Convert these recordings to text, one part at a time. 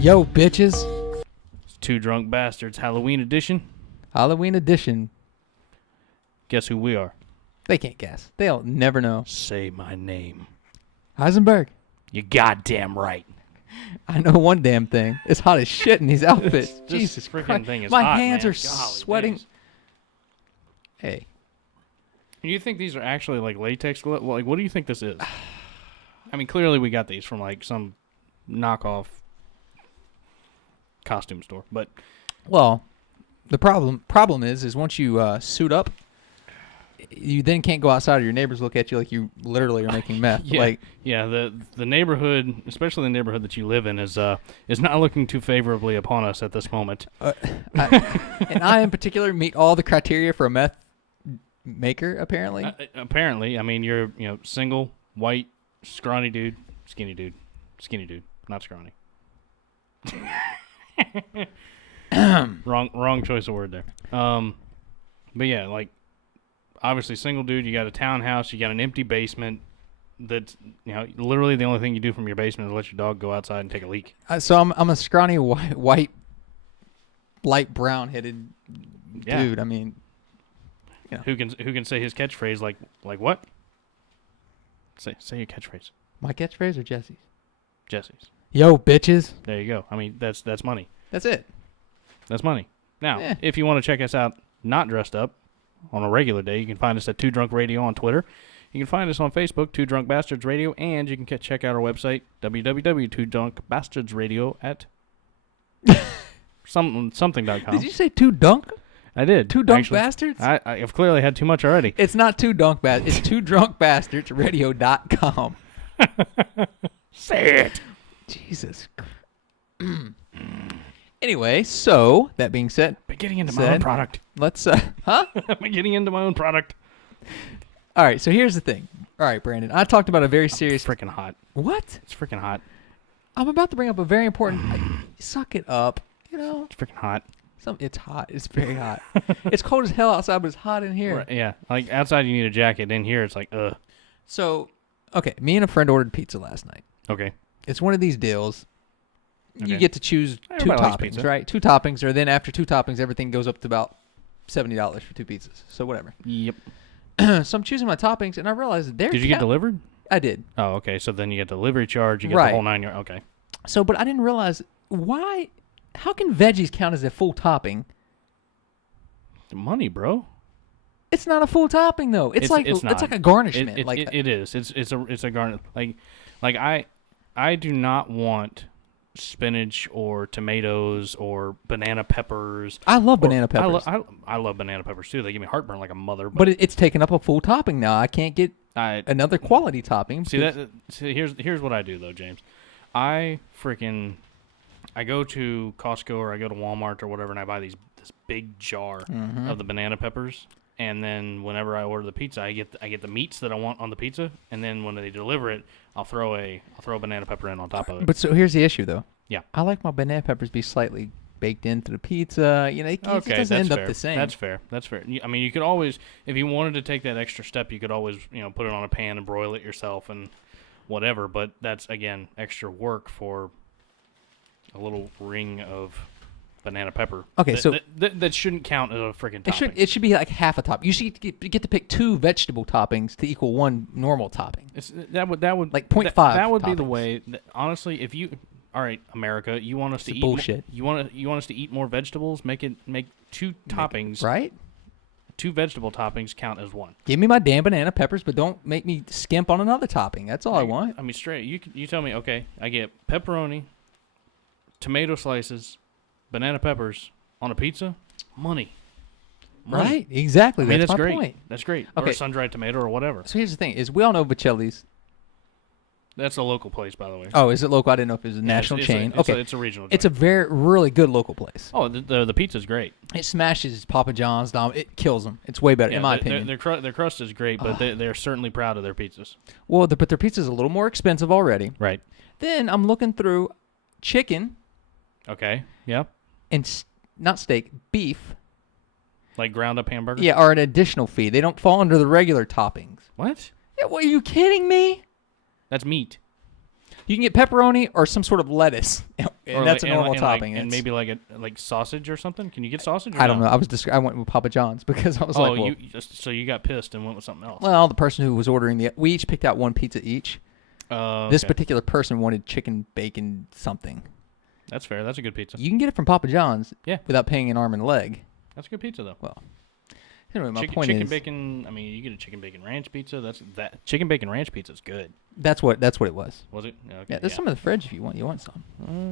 Yo, bitches. It's Two Drunk Bastards Halloween edition. Halloween edition. Guess who we are? They can't guess. They'll never know. Say my name. Heisenberg. You goddamn right. I know one damn thing. It's hot as shit in these outfits. This Jesus freaking Christ. thing is My hot, hands man. are Golly sweating. days. Hey. You think these are actually like latex? Like, what do you think this is? I mean, clearly we got these from like some knockoff costume store, but Well, the problem is once you suit up, you then can't go outside or your neighbors look at you like you literally are making meth. yeah, the neighborhood, especially the neighborhood that you live in, is not looking too favorably upon us at this moment. And I in particular meet all the criteria for a meth maker, apparently. Apparently, I mean, you're single, white, scrawny dude, skinny dude, not scrawny. Wrong choice of word there. But yeah, like obviously single dude. You got a townhouse. You got an empty basement. That's literally the only thing you do from your basement is let your dog go outside and take a leak. So I'm a scrawny white light brown headed dude. I mean, who can say his catchphrase like what? Say your catchphrase. My catchphrase or Jesse's? Jesse's. Yo, bitches. There you go. I mean, that's money. That's it. That's money. Now, if you want to check us out not dressed up on a regular day, you can find us at Two Drunk Radio on Twitter. You can find us on Facebook, Two Drunk Bastards Radio, and you can check out our website, www.twodrunkbastardsradio at something.com. Did you say two dunk? I did. Two dunk actually. bastards? I've clearly had too much already. It's not two dunk bastards. It's twodrunkbastardsradio.com. Say it. Jesus. Anyway, so that being said, I'm getting into my own product. Let's huh? I'm getting into my own product. All right, so here's the thing. All right, Brandon, I talked about a very serious. Freaking hot. What? It's freaking hot. I'm about to bring up a very important. Suck it up. It's freaking hot. It's hot. It's very hot. It's cold as hell outside, but it's hot in here. Right, yeah, like outside you need a jacket. In here it's like ugh. So, okay, me and a friend ordered pizza last night. Okay. It's one of these deals. Okay. You get to choose two Everybody likes toppings, pizza. right? Two toppings, or then after two toppings, everything goes up to about $70 for two pizzas. So whatever. Yep. So I'm choosing my toppings, and I realized they're. Did you get delivered? I did. Oh, okay. So then you get delivery charge. You get Right. the whole 9 yards. Okay. So, but I didn't realize why. How can veggies count as a full topping? Money, bro. It's not a full topping though. It's like a garnishment. It is. It's a garnish. Like I do not want spinach or tomatoes or banana peppers. I love banana peppers. I love banana peppers too. They give me heartburn like a mother. But it's taken up a full topping now. I can't get another quality topping. See here's what I do though, James. I go to Costco or I go to Walmart or whatever, and I buy this big jar of the banana peppers. And then whenever I order the pizza, I get the meats that I want on the pizza, and then when they deliver it, I'll throw a banana pepper in on top of it. But so here's the issue though. Yeah. I like my banana peppers be slightly baked into the pizza. It doesn't end up the same. That's fair. I mean, you could always, if you wanted to take that extra step, you could always put it on a pan and broil it yourself and whatever. But that's again extra work for a little ring of banana pepper. Okay, so that shouldn't count as a freaking topping. It should be like half a top. You should get to pick two vegetable toppings to equal one normal topping. That would like 0.5. That would toppings. be the way. Honestly, if you, all right, America, you want us to eat bullshit. You want us to eat more vegetables? Make two toppings. Right. Two vegetable toppings count as one. Give me my damn banana peppers, but don't make me skimp on another topping. That's all I want. I mean, straight. You tell me. Okay, I get pepperoni, tomato slices, banana peppers on a pizza. Money. Right, exactly. That's my great. point. That's great. Okay. Or sun-dried tomato or whatever. So here's the thing: is we all know Vicelli's. That's a local place, by the way. Oh, is it local? I didn't know if it was a national chain. It's a regional. It's a really good local place. Oh, the pizza's great. It smashes Papa John's. It kills them. It's way better, in my opinion. Their crust is great, but they're certainly proud of their pizzas. Well, but their pizza's a little more expensive already. Right. Then I'm looking through chicken. Okay. Yeah. And not steak, beef. Like ground up hamburgers? Yeah, are an additional fee. They don't fall under the regular toppings. What? Yeah, what, are you kidding me? That's meat. You can get pepperoni or some sort of lettuce, and Or that's like- a normal and topping. and It's- maybe like sausage or something. Can you get sausage? Or I don't no? know. I went with Papa John's because I was Oh, like, well, so you got pissed and went with something else. well, the person who was ordering we each picked out one pizza each. This Okay. particular person wanted chicken bacon something. That's fair. That's a good pizza. You can get it from Papa John's, Yeah. without paying an arm and a leg. That's a good pizza though. Well, anyway, my chicken, point chicken is bacon. I mean, you get a chicken bacon ranch pizza. That chicken bacon ranch pizza is good. that's what it was. Was it? Okay, Yeah, there's some in the fridge if you want. You want some?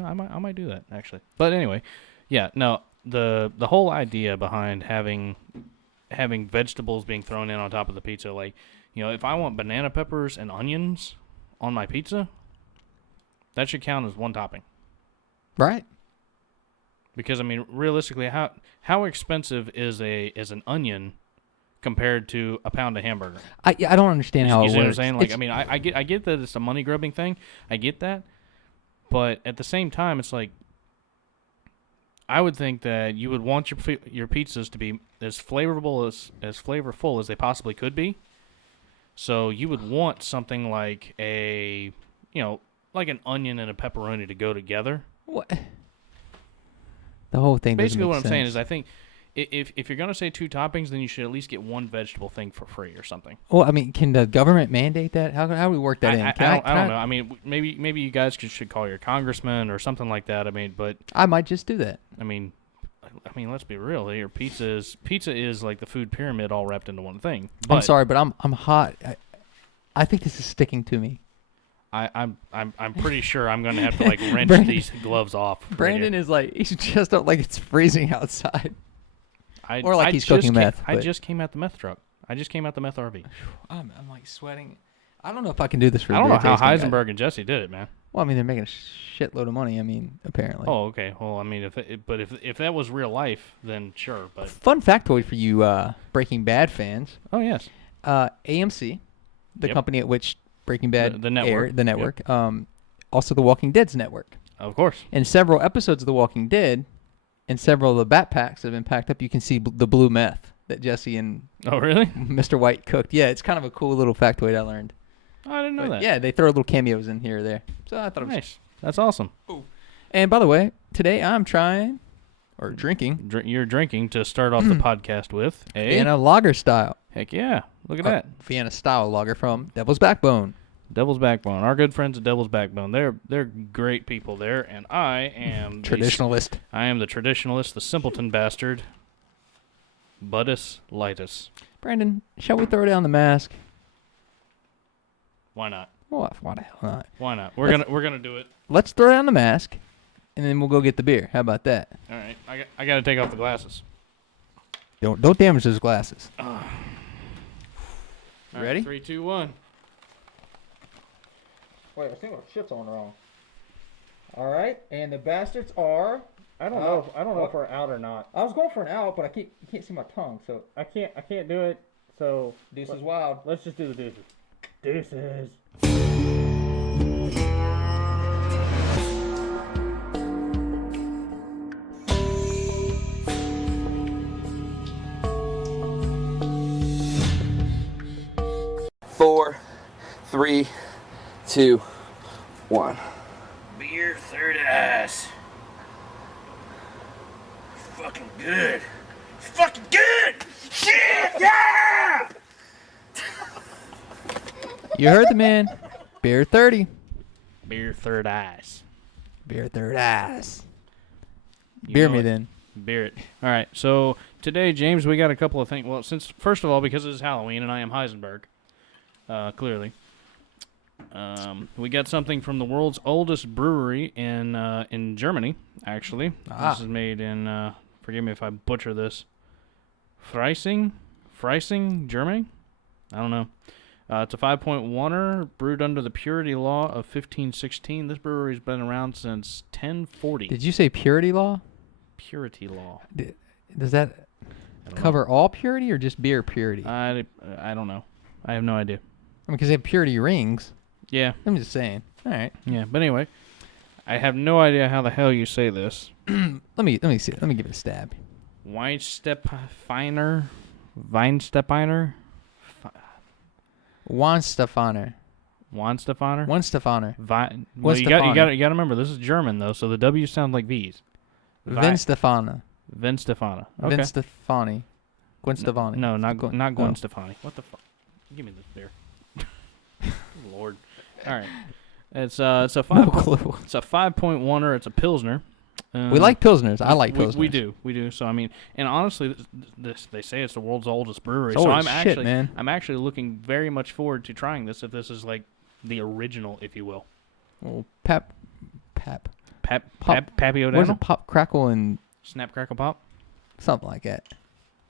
I might do that actually. But anyway, yeah. No, the whole idea behind having vegetables being thrown in on top of the pizza, like, if I want banana peppers and onions on my pizza, that should count as one topping. Right. Because I mean, realistically, how expensive is an onion compared to a pound of hamburger? I don't understand how You it see what I'm works. saying? Like, It's- I mean, I get that it's a money grubbing thing. I get that, but at the same time, it's like I would think that you would want your pizzas to be as flavorful as they possibly could be. So you would want something like like an onion and a pepperoni to go together. what? The whole thing. Basically, doesn't what make I'm saying sense. is, I think if you're gonna say two toppings, then you should at least get one vegetable thing for free or something. Well, I mean, can the government mandate that? How do we work that in? I Can don't know. I mean, maybe you guys should call your congressman or something like that. I mean, but I might just do that. I mean, let's be real here. Pizza is like the food pyramid all wrapped into one thing. But I'm sorry, but I'm hot. I think this is sticking to me. I'm pretty sure I'm gonna have to like wrench Brandon- these gloves off. right Brandon here. is like, he's just up like it's freezing outside. or like he's just cooking came- meth, I but- just came out the meth truck. I just came out the meth RV. I'm like sweating. I don't know if I can do this for. I don't know beer how tasting. Heisenberg and Jesse did it, man. Well, I mean, they're making a shitload of money. I mean, apparently. Oh, okay. Well, I mean, if that was real life, then sure. But Fun factoid for you Breaking Bad fans. oh yes, AMC, the Yep. company at which Breaking Bad The network. aired, the network, also The Walking Dead's network. of course. In several episodes of The Walking Dead, and several of the backpacks that have been packed up, you can see the blue meth that Jesse and Oh, really? Mr. White cooked. Yeah, it's kind of a cool little factoid I learned. I didn't know But that. yeah, they throw little cameos in here or there. So I thought it was. Nice. That's awesome. And by the way, today I'm trying, or drinking, You're drinking to start off the podcast with a Vienna lager style. Heck yeah! Look at that. Vienna style lager from Devil's Backbone. Devil's Backbone. Our good friends at Devil's Backbone. They're great people there, and I am Traditionalist. I am the traditionalist, the simpleton bastard. Buddus Lightus. Brandon, shall we throw down the mask? Why not? What the hell not? Why not? We're gonna do it. Let's throw down the mask, and then we'll go get the beer. How about that? All right. I gotta take off the glasses. Don't damage those glasses. All right, Ready? 3, 2, 1. Wait, I think our shit's on wrong. All right, and the bastards are. I don't know. I don't know if we're out or not. I was going for an out, but you can't see my tongue, so I can't do it. So deuce is wild. let's just do the deuces. Deuces. Four, three, two, one. Beer third ice. Fucking good. Fucking good! Shit! Yeah! You heard the man. Beer 30. Beer third ice. Beer third ass. You Beer know me it. then. Beer it. All right. So today, James, we got a couple of things. Well, first of all, because it is Halloween and I am Heisenberg, clearly, we got something from the world's oldest brewery in Germany. Actually, this is made in. Forgive me if I butcher this. Freising, Germany. I don't know. It's a 5.1er brewed under the purity law of 1516. This brewery's been around since 1040. Did you say purity law? Purity law. Does that I don't cover all purity or just beer purity? know. I don't know. I have no idea. I mean, because they have purity rings. Yeah, I'm just saying. All right. yeah. But anyway, I have no idea how the hell you say this. Let me see. Let me give it a stab. Weinstepiner. Juan Stefaner. Weinstefaner. Weinstefaner. Well, you got Weinstefaner. to remember this is German though, so the W sound like V's. Weinstefana. Weinstefana. Okay. Weinstefani. Gwen Stefani. No, not Gwen Oh. Stefani. What the fuck? Give me this beer. Lord. All right. It's a No 5. clue. It's a 5.1er. It's a Pilsner. We like Pilsners. I like Pilsners. We do. So I mean, and honestly, this they say it's the world's oldest brewery. It's So old I'm as shit, actually man. I'm actually looking very much forward to trying this. If this is like the original, if you will. Well, Pappy Pappy What is O'Donnell. it? Pop, Crackle, and Snap, crackle, pop. something like that.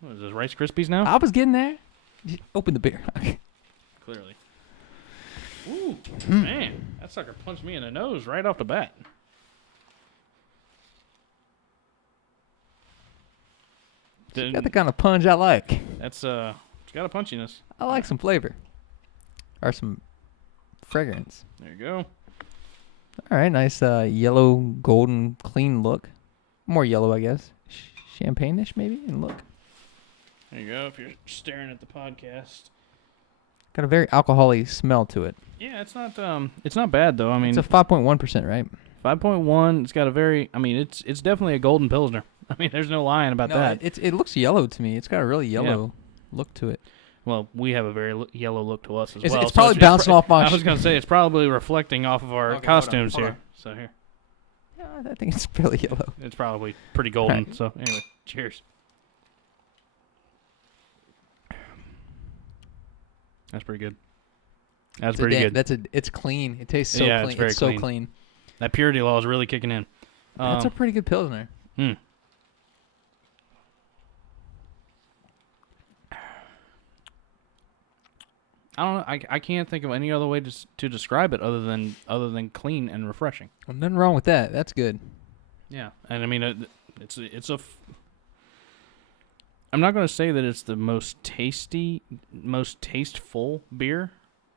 What is this, Rice Krispies now? I was getting there. Just open the beer. Clearly. Ooh, man, that sucker punched me in the nose right off the bat. Got the kind of punch I like. That's it's got a punchiness. I like some flavor. Or some fragrance. There you go. All right, nice yellow, golden, clean look. More yellow, I guess. Champagne-ish, maybe, in look. There you go. If you're staring at the podcast. Got a very alcohol-y smell to it. Yeah, it's not bad though. I mean, It's a 5.1%, right? 5.1. It's got a very. I mean, it's definitely a golden pilsner. I mean, there's no lying about that. It looks yellow to me. It's got a really yellow look to it. Well, we have a very yellow look to us as It's well. it's probably bouncing off my... I was gonna say it's probably reflecting off of our Okay, hold on, costumes hold here. on. So here, Yeah, I think it's fairly yellow. it's probably pretty golden. Right. So anyway, cheers. That's pretty good. That's It's pretty a damn- good. It's clean. It tastes so Yeah, clean. it's very so clean. clean. That purity law is really kicking in. That's a pretty good Pilsner. Hmm. I don't know. I can't think of any other way to describe it other than clean and refreshing. Well, nothing wrong with that. That's good. Yeah, and I mean I'm not going to say that it's the most tasteful beer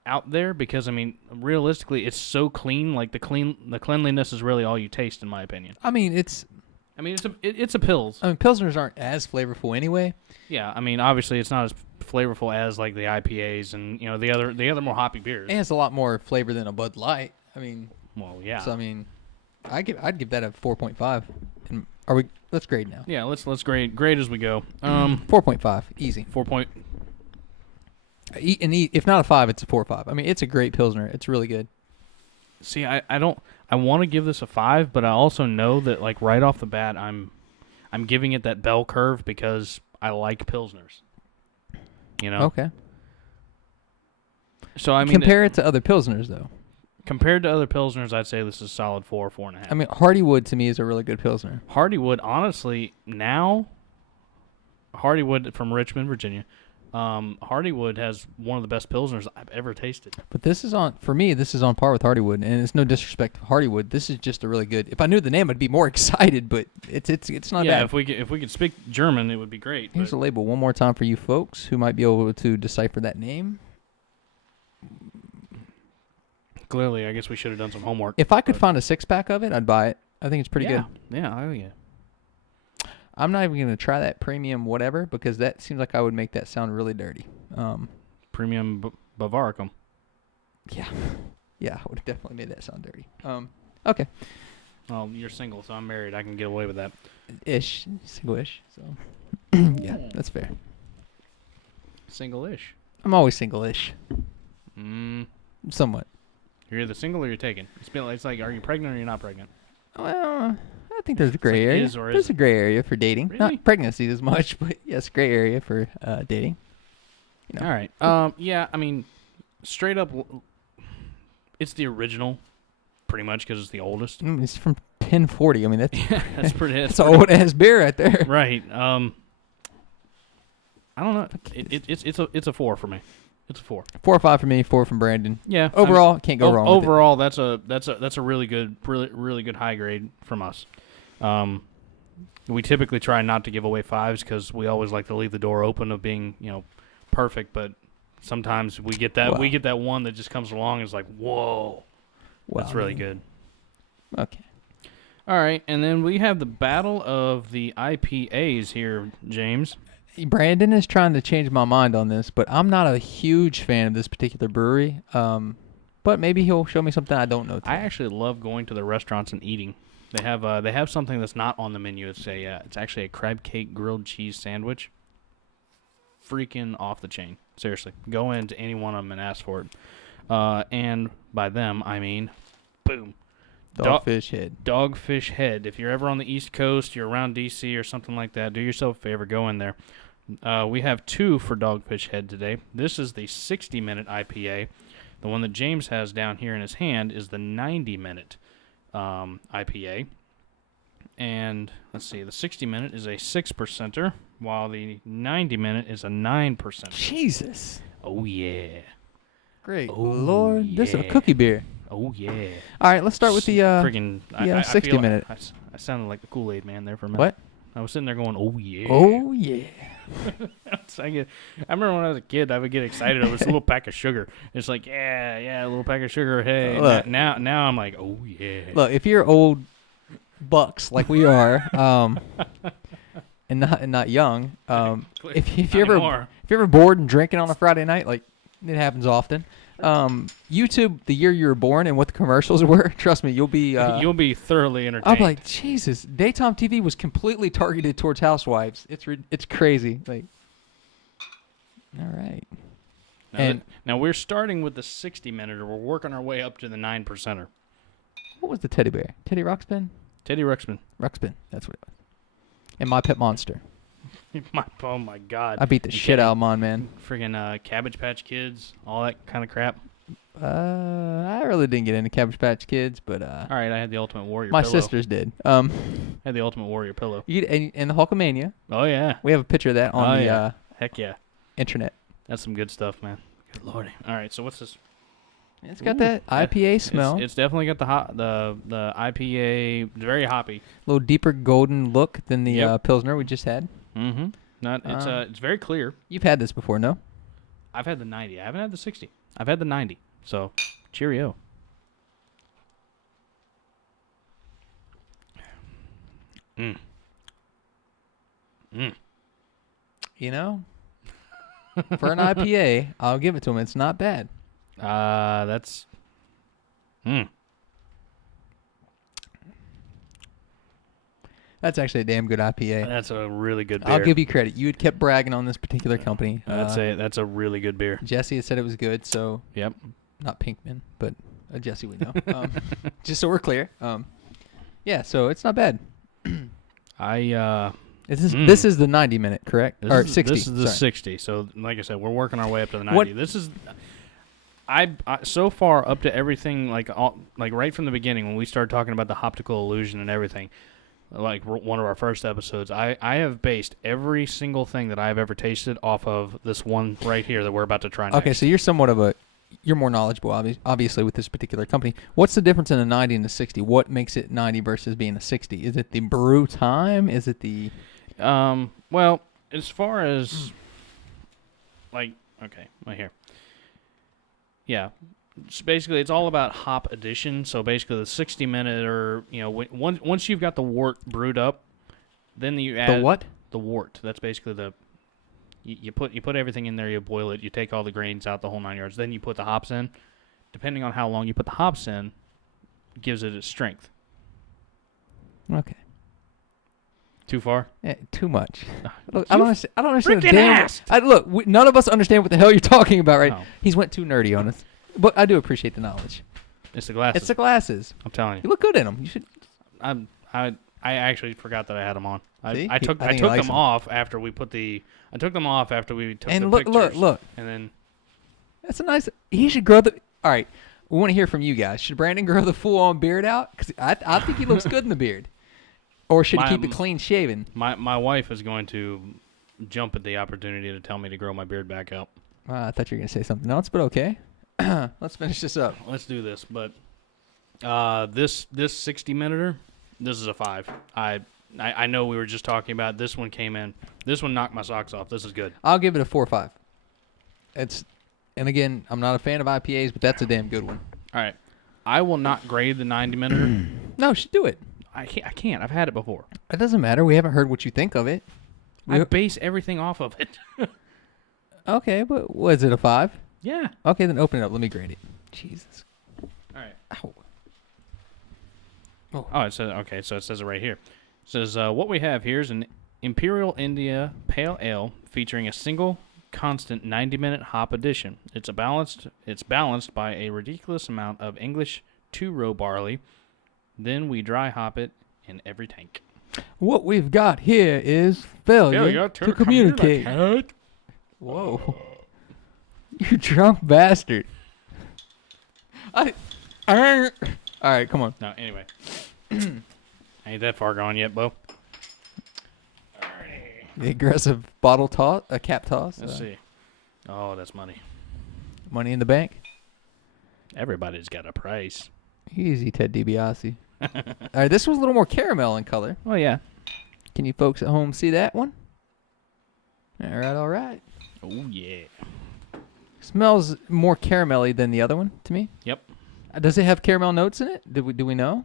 out there because I mean realistically it's so clean. Like the cleanliness is really all you taste in my opinion. I mean, it's a Pils. Pilsners aren't as flavorful anyway. Yeah, I mean obviously it's not as flavorful as like the IPAs and you know the other more hoppy beers. It has a lot more flavor than a Bud Light. I mean, Well, yeah. so I mean, I'd give that a 4.5. And are we? Let's grade now. Yeah, let's grade as we go. 4.5, easy. 4 point. If not a 5, it's a 4.5. I mean, it's a great Pilsner. It's really good. See, I want to give this a 5, but I also know that like right off the bat I'm giving it that bell curve because I like Pilsners. You know? Okay. So I mean Compare it to other Pilsners, though. compared to other Pilsners, I'd say this is solid 4.5. I mean, Hardywood to me is a really good Pilsner. Hardywood, honestly, now Hardywood from Richmond, Virginia. Hardywood has one of the best Pilsners I've ever tasted. But this is on par with Hardywood, and it's no disrespect to Hardywood. This is just a really good. If I knew the name, I'd be more excited. But it's not Yeah, bad. if we could speak German, it would be great. Here's the label one more time for you folks who might be able to decipher that name. Clearly, I guess we should have done some homework. If I could find a 6-pack of it, I'd buy it. I think it's pretty good. Yeah, oh yeah. I'm not even going to try that premium whatever because that seems like I would make that sound really dirty. Premium Bavaricum. Yeah. Yeah, I would have definitely made that sound dirty. Okay. Well, you're single, so I'm married. I can get away with that. Ish. Single-ish. So, yeah, that's fair. Single-ish. I'm always single-ish. Somewhat. You're either single or you're taken. It's like, are you pregnant or you're not pregnant? Well, I think there's a gray like area. is or There's a gray area for dating. Really? Not pregnancy as much, but yes, gray area for dating. You know. All right. Yeah, I mean, straight up, it's the original, pretty much, because it's the oldest. It's from 1040. I mean, that's That's pretty. that's old ass beer right there. Right. I don't know. It's a 4 for me. It's a 4. 4 or 5 for me. 4 from Brandon. Yeah. Overall, can't go wrong. Overall, that's a really good high grade from us. We typically try not to give away 5s because we always like to leave the door open of being perfect, but sometimes we get that one that just comes along and is like, whoa, that's really good. Okay. All right, and then we have the battle of the IPAs here, James. Brandon is trying to change my mind on this, but I'm not a huge fan of this particular brewery. but maybe he'll show me something I don't know. I actually love going to the restaurants and eating. They have something that's not on the menu. It's actually a crab cake grilled cheese sandwich. Freaking off the chain. Seriously, go into any one of them and ask for it. And by them, I mean, boom. Dogfish Head. Dogfish Head. If you're ever on the East Coast, you're around D.C. or something like that, do yourself a favor, go in there. We have 2 for Dogfish Head today. This is the 60-minute IPA. The one that James has down here in his hand is the 90-minute IPA. And let's see, the 60-minute is a 6%er, while the 90-minute is a 9%. Jesus. Oh, yeah. Great Oh, Lord. This is a yeah. cookie beer. Oh, yeah. All right, let's start with the friggin' I 60 feel minute. I sounded like the Kool-Aid man there for a minute. What? I was sitting there going, oh, yeah. Oh yeah. I remember when I was a kid, I would get excited over this little pack of sugar. It's like, yeah, a little pack of sugar. Hey, Look. now I'm like, oh, yeah. Look, if you're old bucks like we are, and not young, if you're ever bored and drinking on a Friday night, like it happens often, YouTube the year you were born and what the commercials were, trust me, you'll be thoroughly entertained. I'm like, Jesus, daytime TV was completely targeted towards housewives. It's crazy. Like, all right. Now we're starting with the 60-minute, or we're working our way up to the 9%er. What was the teddy bear? Teddy Ruxpin? Teddy Ruxpin. Ruxpin, that's what it was. And My Pet Monster. Oh my God. I beat the shit out of mine, man. Friggin' Cabbage Patch Kids, all that kind of crap. I really didn't get into Cabbage Patch Kids, but All right, I had the Ultimate Warrior my pillow. sisters did. I had the Ultimate Warrior pillow. And the Hulkamania. Oh, yeah. We have a picture of that on the Heck yeah. internet. That's some good stuff, man. Good lordy. All right, so what's this? It's got that IPA smell. It's definitely got the IPA, very hoppy. A little deeper golden look than the Yep. Pilsner we just had. Mm-hmm. It's very clear. You've had this before, no? I've had the 90. I haven't had the 60. I've had the 90. So, cheerio. Mm. You know, for an IPA, I'll give it to them. It's not bad. That's. That's actually a damn good IPA. That's a really good beer. I'll give you credit. You had kept bragging on this particular company. That's a really good beer. Jesse had said it was good, so Yep. not Pinkman, but Jesse would know. Just so we're clear. Yeah, so it's not bad. This is the 90-minute, correct? Or 60. This is the sorry. 60. So, like I said, we're working our way up to the 90. What- This is, I so far up to everything like right from the beginning when we started talking about the optical illusion and everything, like one of our first episodes. I have based every single thing that I've ever tasted off of this one right here that we're about to try next. Okay, so you're more knowledgeable, obviously, with this particular company. What's the difference in a 90 and a 60? What makes it 90 versus being a 60? Is it the brew time? Is it the... Well, as far as right here. Yeah. So basically, it's all about hop addition. So basically, the 60-minute, or once you've got the wort brewed up, then you add The what? The wort. That's basically the you put everything in there. You boil it. You take all the grains out, the whole 9 yards. Then you put the hops in. Depending on how long you put the hops in, gives it its strength. Okay. Too far? Too much. Look, I don't understand. freaking asked. None of us understand what the hell you're talking about, right? No. He's went too nerdy on us. But I do appreciate the knowledge. It's the glasses. It's the glasses. I'm telling you. You look good in them. You should... I actually forgot that I had them on. See? I took I think he likes them them. off after we put the. I took them off after we took And the look, pictures. look. And then That's a nice... He should grow the... All right. We want to hear from you guys. Should Brandon grow the full-on beard out? Because I think he looks good in the beard. Or should he keep it clean shaven? my wife is going to jump at the opportunity to tell me to grow my beard back out. I thought you were going to say something else, but okay. Let's finish this up. Let's do this. But this 60-minute, this is a 5. I know we were just talking about this one came in. This one knocked my socks off. This is good. I'll give it a 4 or 5. And again, I'm not a fan of IPAs, but that's a damn good one. All right. I will not grade the 90-minute. No, you should do it. I can't. I've had it before. It doesn't matter. We haven't heard what you think of it. I base everything off of it. Okay, but was it a 5? Yeah. Okay, then open it up. Let me grade it. Jesus Ow. Oh, it says okay. So it says it right here. It says what we have here is an Imperial India Pale Ale featuring a single constant 90-minute hop addition. It's balanced by a ridiculous amount of English two-row barley. Then we dry hop it in every tank. What we've got here is failure to communicate. Whoa. You drunk bastard. All right, come on. No, anyway. Ain't that far gone yet, Bo. The aggressive bottle toss, a cap toss. Let's see. Oh, that's money. Money in the bank. Everybody's got a price. Easy, Ted DiBiase. All right, this was a little more caramel in color. Oh, yeah. Can you folks at home see that one? All right. Oh, yeah. Smells more caramelly than the other one to me. Yep. Does it have caramel notes in it? Do we know?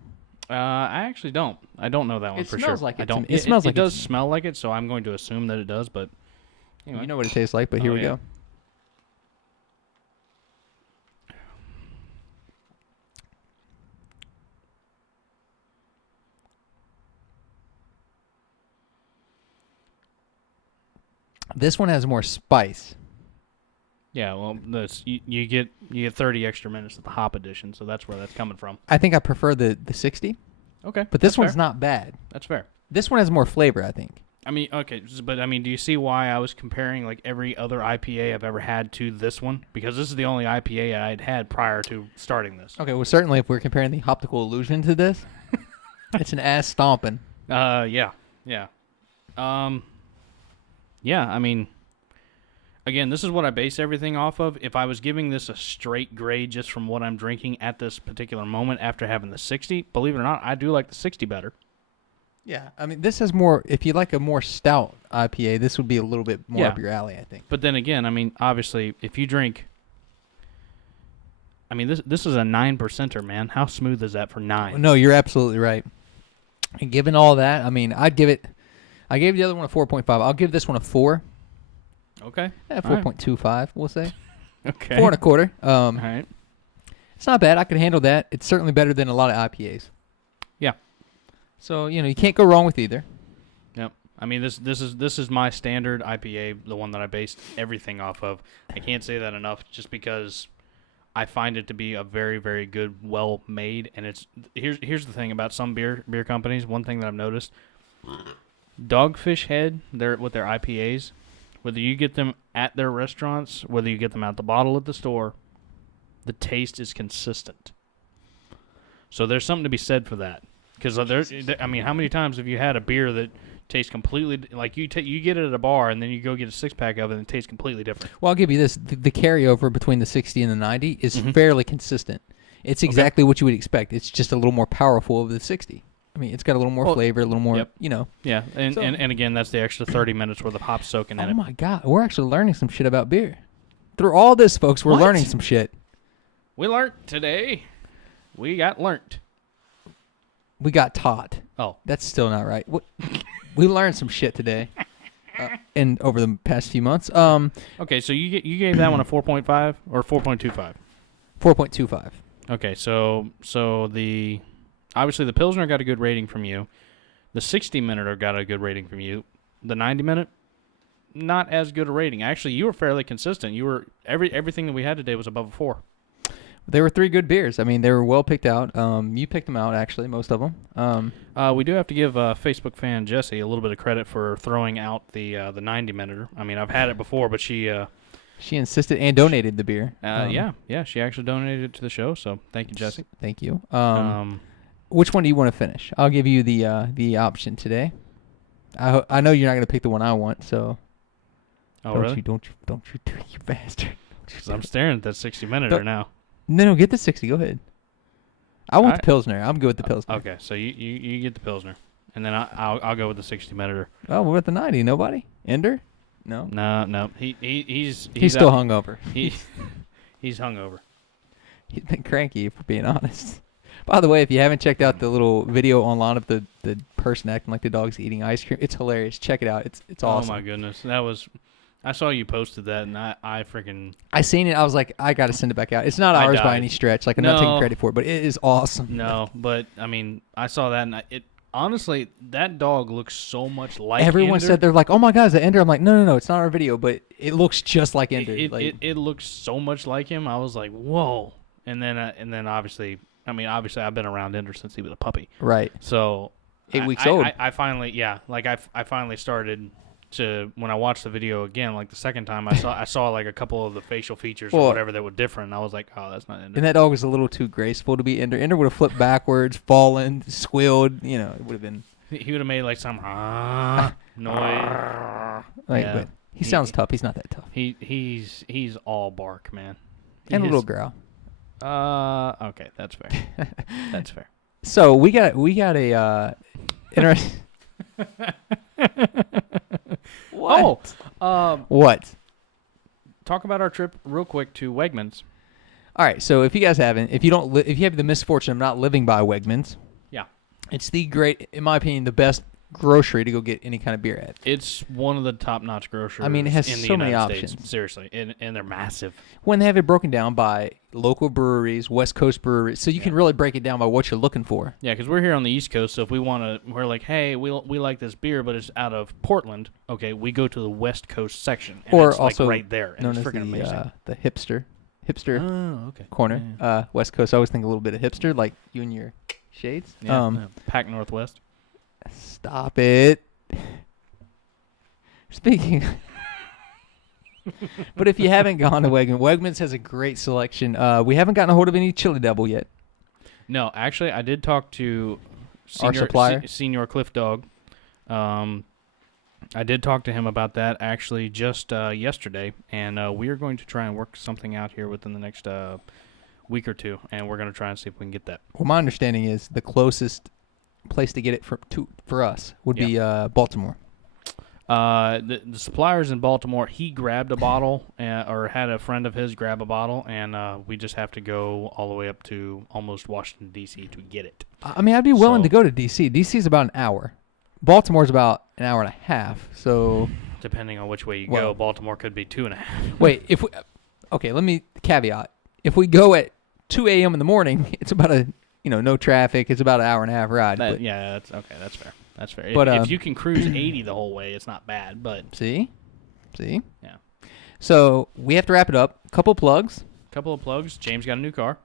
I actually don't. I don't know that one It for smells sure. like it I to don't. me. It smells like it does it's- smell like it, so I'm going to assume that it does. But anyway. You know what it tastes like, but here Oh, we yeah. go. This one has more spice. Yeah, well, you get 30 extra minutes of the hop edition, so that's where that's coming from. I think I prefer the 60, Okay, but this that's one's fair. not bad. That's fair. This one has more flavor, I think. I mean, okay, but I mean, do you see why I was comparing like every other IPA I've ever had to this one? Because this is the only IPA I'd had prior to starting this. Okay, well, certainly if we're comparing the optical illusion to this, it's an ass stomping. Yeah. Yeah, I mean, again, this is what I base everything off of. If I was giving this a straight grade just from what I'm drinking at this particular moment after having the 60, believe it or not, I do like the 60 better. Yeah, I mean, this has more, if you like a more stout IPA, this would be a little bit more Yeah. up your alley, I think. But then again, I mean, obviously, if you drink, I mean, this is a 9%er, man. How smooth is that for 9? No, you're absolutely right. And given all that, I mean, I gave the other one a 4.5. I'll give this one a 4. Okay. 4.25, we'll say. Okay. 4 and a quarter. All right. It's not bad. I can handle that. It's certainly better than a lot of IPAs. Yeah. So, you can't go wrong with either. Yep. I mean, this is my standard IPA, the one that I based everything off of. I can't say that enough, just because I find it to be a very, very good, well made. And here's the thing about some beer companies. One thing that I've noticed: Dogfish Head, with their IPAs, whether you get them at their restaurants, whether you get them out the bottle at the store, the taste is consistent. So there's something to be said for that. Because I mean, how many times have you had a beer that tastes completely like you get it at a bar and then you go get a 6-pack of it and it tastes completely different? Well, I'll give you this. The carryover between the 60 and the 90 is fairly consistent. It's exactly what you would expect. It's just a little more powerful of the 60. I mean, it's got a little more flavor, a little more, Yep. Yeah, and, So- and again, that's the extra 30 minutes worth of hops soaking in Oh it. my God, we're actually learning some shit about beer. Through all this, folks, we're What? learning some shit. We learned today. We got learnt. We got taught. Oh, That's still not right. We learned some shit today, and over the past few months. okay. So you gave that one a 4.5 or 4.25. 4.25. Okay, so the obviously the Pilsner got a good rating from you. The 60-minute got a good rating from you. The 90-minute, not as good a rating. Actually, you were fairly consistent. You were everything that we had today was above a 4. They were 3 good beers. I mean, they were well picked out. You picked them out, actually, most of them. We do have to give Facebook fan Jessie a little bit of credit for throwing out the 90-minute. I mean, I've had it before, but she insisted and donated the beer. yeah, she actually donated it to the show. So thank you, Jessie. Thank you. Um, Which one do you want to finish? I'll give you the option today. I know you're not gonna pick the one I want, so oh don't really? you do you bastard. 'Cause I'm staring at that 60-minute Don't- now. No, get the 60. Go ahead. I want I- the Pilsner. I'm good with the Pilsner. Okay, so you get the Pilsner, and then I'll go with the 60-minute. Oh, what about the 90? Nobody? Ender? No. No, he's still out- hungover. He's hungover. He's been cranky, if we're being honest. By the way, if you haven't checked out the little video online of the person acting like the dog's eating ice cream, it's hilarious. Check it out. It's awesome. Oh my goodness, that was. I saw you posted that, and I freaking I seen it. I was like, I got to send it back out. It's not I ours by died. any stretch. Like, I'm not taking No. credit for it, but it is awesome. no. But I mean, I saw that, and it honestly, that dog looks so much like Everyone Ender. said they're like, oh my God, is that Ender? I'm like, no, it's not our video, but it looks just like Ender. It looks so much like him. I was like, whoa. And then obviously I've been around Ender since he was a puppy. right. So 8 weeks old. I finally, I finally started to, when I watched the video again, like the second time, I saw like a couple of the facial features Well, or whatever that were different. And I was like, oh, that's not Ender. And that dog was a little too graceful to be Ender. Ender would have flipped backwards, fallen, squealed. You know, it would have been He would have made like some noise. like. Yeah. But he sounds tough. He's not that tough. He's all bark, man. And a He little is- growl. Okay, that's fair. That's fair. So we got a interesting. What? What? Talk about our trip real quick to Wegmans. All right. So if you guys haven't, if you don't, if you have the misfortune of not living by Wegmans, Yeah. it's the great, in my opinion, the best grocery to go get any kind of beer at. It's one of the top-notch groceries I mean, it has in the so many United States. options. Seriously, and they're massive. When they have it broken down by local breweries, West Coast breweries, so you can really break it down by what you're looking for. Yeah, because we're here on the East Coast, so if we want to, we're like, hey, we like this beer, but it's out of Portland. Okay, we go to the West Coast section, and Or it's also like right there, and known it's as freaking amazing. the hipster Oh, okay. corner, Yeah. West Coast. I always think a little bit of hipster, like you and your shades. Yeah, Pac Northwest. Stop it. Speaking. But if you haven't gone to Wegmans has a great selection. We haven't gotten a hold of any Chili Devil yet. No, actually, I did talk to Our supplier? Senior Cliff Dog. I did talk to him about that actually just yesterday, and we are going to try and work something out here within the next week or two, and we're going to try and see if we can get that. Well, my understanding is the closest place to get it for us would be Baltimore. The suppliers in Baltimore, he grabbed a bottle or had a friend of his grab a bottle, and we just have to go all the way up to almost Washington, D.C. to get it. I mean, I'd be willing So- to go to D.C. D.C.'s about an hour. Baltimore's about an hour and a half. So, Depending on which way you Well- go, Baltimore could be 2.5. wait, if we, okay, let me caveat. If we go at 2 a.m. in the morning, it's about no traffic. It's about an hour and a half ride. But, Yeah, that's okay. That's fair. That's fair. But, If you can cruise 80 the whole way, it's not bad. But see? yeah, So we have to wrap it up. A couple plugs. couple of plugs. James got a new car.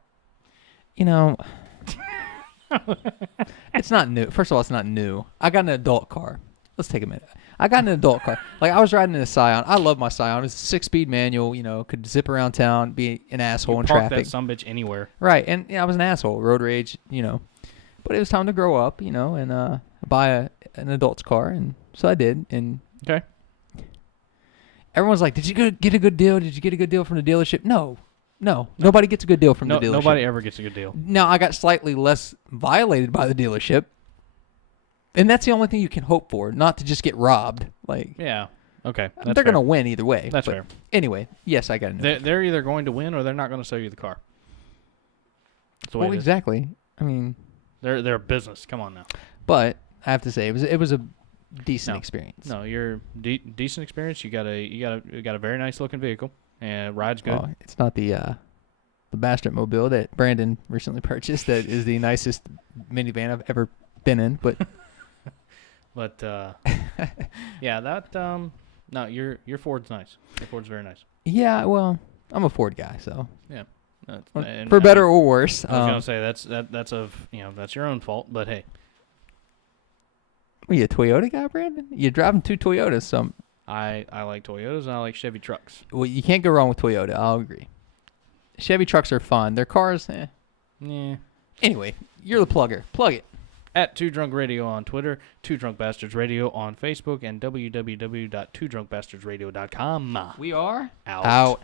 It's not new. First of all, it's not new. I got an adult car. Let's take a minute. I got an adult car. Like, I was riding in a Scion. I love my Scion. It's a 6-speed manual, could zip around town, be an asshole in Park traffic. that sumbitch anywhere. Right. And I was an asshole. Road rage, But it was time to grow up, and buy an adult's car. And so I did. And Okay. everyone's like, did you get a good deal? Did you get a good deal from the dealership? No. Nobody gets a good deal from the dealership. Nobody ever gets a good deal. Now, I got slightly less violated by the dealership. And that's the only thing you can hope for, not to just get robbed. Like, Yeah. Okay. they're going to win either way. That's but fair. Anyway, yes, I got a new. They're either going to win or they're not going to sell you the car. That's the way Well, it is. exactly. I mean, They're a business. Come on now. but I have to say it was a decent No. experience. No, you're decent experience. You got a very nice looking vehicle and rides good. Oh, it's not the Bastard Mobile that Brandon recently purchased. That is the nicest minivan I've ever been in. But But yeah, that no, your Ford's nice. Your Ford's very nice. yeah, well, I'm a Ford guy, so Yeah. for better or worse. I was gonna say that's your own fault, but hey, Are you a Toyota guy, Brandon? You're driving 2 Toyotas, so I like Toyotas and I like Chevy trucks. well, you can't go wrong with Toyota. I'll agree. Chevy trucks are fun. Their cars, Yeah. Anyway, you're the plugger. Plug it. At Two Drunk Radio on Twitter, Two Drunk Bastards Radio on Facebook, and www.twodrunkbastardsradio.com. We are Out. out.